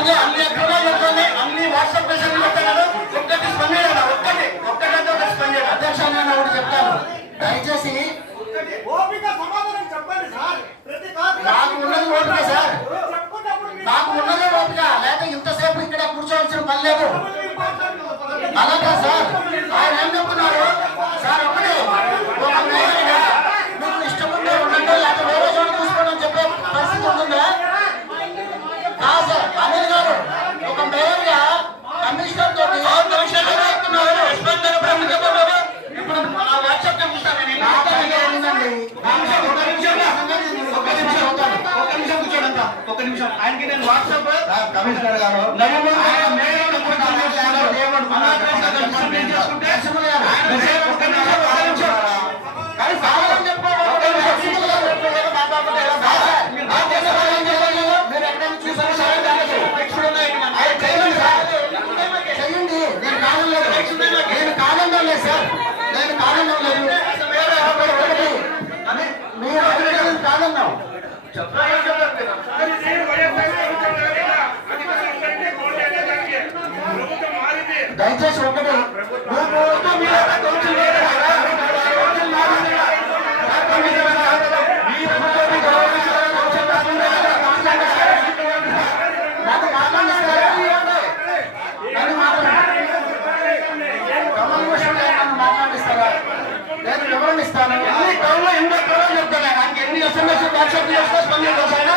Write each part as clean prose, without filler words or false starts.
అన్ని అన్ని ఎక్కడ చెప్తుంది, అన్ని వాట్సాప్ మెసేజ్ పెట్టాను. ఒక్కటి స్పందించాడు, ఒక్కటంటే ఒకటి స్పందించాడు. అధ్యక్ష నేను ఒకటి చెప్తాను, దయచేసి ఓపిక సమాధానం చెప్పండి సార్. నాకు ఉన్నది ఓపిక సార్, నాకు ఉన్నదే ఓపిక. లేక ఇంతసేపు ఇక్కడ కూర్చోవలసిన పని లేదు. అలాగా సార్, ఆయన ఏం చెప్తున్నారు సార్, ఒకటి ఒక మేయర్గా మీకు ఇష్టం ఉంటే ఉండండి, లేకపోతే వేరే చోట చూసుకోండి అని చెప్పే పరిస్థితి ఉంటుందా? కాదు సార్. అనిల్ గారు ఒక మేయర్గా కమిషనర్ తోటి ఇప్పుడు వాట్సాప్ చూస్తానండి. ఒక నిమిషం ఆయనకి నేను వాట్సాప్ కమిషనర్ గారు చెయ్యండి. నేను కాదండం లేదు సార్, నేను కాదండం లేదు. మీరు కాదన్నాం దయచేసి ఒకటి మాట్లాడిస్తారా? నేను వివరణ ఇస్తాను. ఎన్ని టౌన్లో ఎన్నో టౌన్లో చెప్తాను, నాకు ఎన్ని ఎస్ఎంఎస్ వాట్సాప్ చేస్తా స్పందించాను.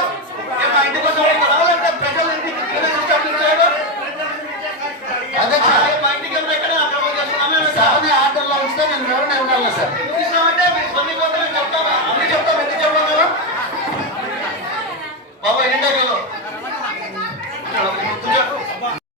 ఇంటి కోసం రావాలంటే ప్రజలు ఇంటికి అదే సార్, ఆర్డర్లో ఉంచితే నేను వివరణ ఇవ్వగలను సార్.